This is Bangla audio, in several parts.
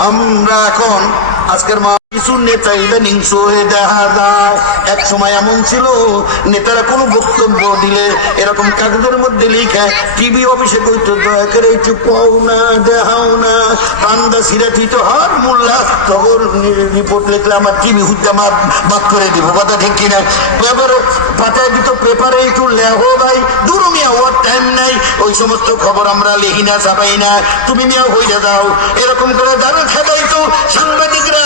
আমরা এখন আজকের মা নেতা ইদানিং হয়ে দেখা যায়। এক সময় এমন ছিল, নেতারা কোনো বক্তব্য দিলে এরকম কাগজের মধ্যে লিখে টিভি অফিসে কইতো, দয়া করে একটু কও না, দেখাও না। পান্দা সিরাতি তো হর মোল্লা তখন রিপোর্ট লিখলে আমার টিভি হুদ্দা আমার বাদ করে দিব কথা ঠিক কিনা। পেপারে পাঠায় দিত পেপারে একটু লেহো ভাই, দূর মিয়া ওর টাইম নাই, ওই সমস্ত খবর আমরা লিখি না চাপাই না, তুমি মিয়া হইয়া দাও এরকম করে খেদাইতো সাংবাদিকরা।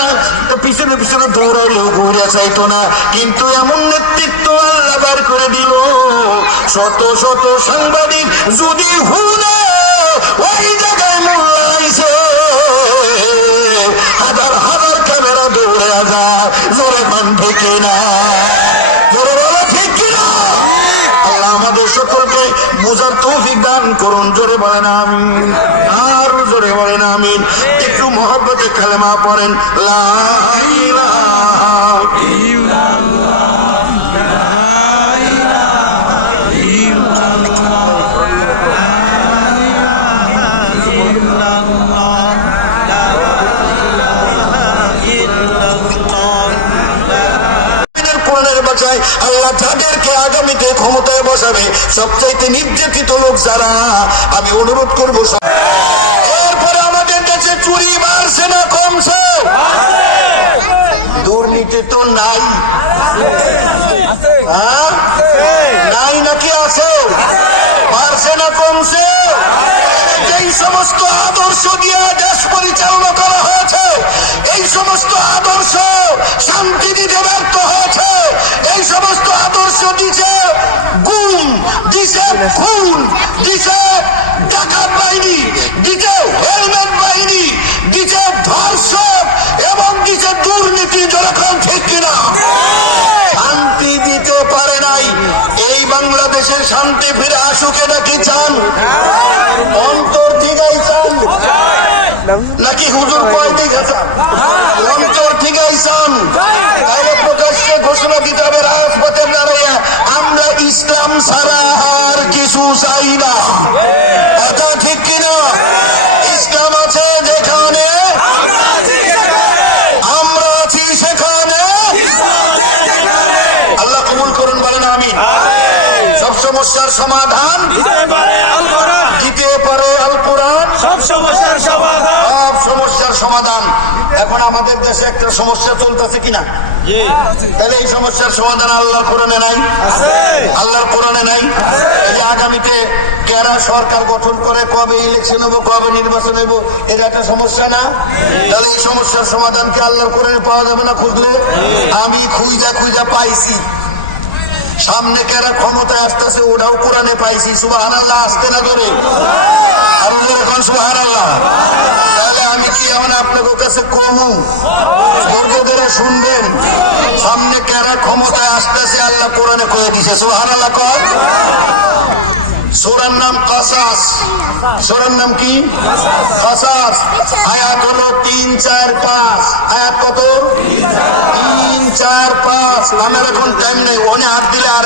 তো পিছনে পিছনে দৌড়াইলেও ঘুরে চাইতো না। কিন্তু এমন নেতৃত্ব আল্লাহ বার করে দিল। শত শত সাংবাদিক যদি হুনে, ওই জায়গায় মোল্লাইছে হাজার হাজার ক্যামেরা দৌড়ে যা জোরে মান থেকে না বোঝার তৌফিক দান করুন, জোরে বলেন আমি আর জোরে বলেন আমি একটু মহব্বতে খেলেমা পড়েন, লা ইলাহা আমিনের ক্ষমতায় বসাবে সবচাইতে নির্যাতিত লোক যারা, আমি অনুরোধ করব এরপরে আমাদের কাছে চুরি বাড়ছে না কমছে। দুর্নীতি তো নাই। হ্যাঁ? নাই নাকি আছে? বাড়ছে না কমছে। যেই সমস্ত আদর্শ দিয়ে দেশ পরিচালনা করা হয়েছে, এই সমস্ত আদর্শ শান্তি দিতে ব্যর্থ হয়েছে, এই সমস্ত আদর্শ দিছে গুম দিছে ফুল দিছে ডাকাত বাহিনী দিছে হেলমেট বাহিনী দিছে ধর্ষক এবং দিছে দুর্নীতি যেরকম ঠিক কিনা? শান্তি দিতে পারে নাই। এই বাংলাদেশের শান্তি ফিরে আসুক এটা কি চান? অন্তর থেকেই চান নাকি হুজুর কয় দিকে চান অন্তর থেকেই চান তাহলে প্রকাশ্যে ঘোষণা দিতে হবে রাজপথে দাঁড়াইয়া আমরা ইসলাম ছাড়া আর কিছু চাই না কথা ঠিক কিনা ইসলাম আছে যেখানে আমরা আছি সেখানে আল্লাহ কবুল করুন বলেন আমি সব সমস্যার সমাধান। দিতে পারে আল কোরআন। সব সমস্যার সমাধান। সব সমস্যার সমাধান। এখন আমাদের দেশে একটা সমস্যা চলতেছে কিনা? তাহলে এই সমস্যার সমাধান আল্লাহর কোরআনে নাই? আল্লাহর কোরআনে নাই? এই যে আগামীতে কেরা সরকার গঠন করে কবে ইলেকশন হব কবে নির্বাচন হব এটা একটা সমস্যা না? তাহলে এই সমস্যার সমাধান কি আল্লাহর কোরআনে পাওয়া যাবে না খুঁজলে? আমি খুঁজা খুঁজা পাইছি। সামনে কেরা ক্ষমতায় আসতেছে, ওটাও কোরআনে পাইছি। সুবাহান আল্লাহ আসতে না করে আর এখন সুবাহান আল্লাহ তাহলে আমি কি এমন আপনাদের কাছে কমু? ধরে শুনবেন। সামনে কেরা ক্ষমতায় আসতেছে, আল্লাহ কোরআনে কয়ে দিছে। সুবাহান আল্লাহ কর সোরার নাম কাসাস। সোরার নাম কি? কাসাস। আয়াত হলো তিন চার পাঁচ। আয়াত কত? তিন চার পাঁচ। আমার এখন টাইম নেই ওনে হাত দিলে আর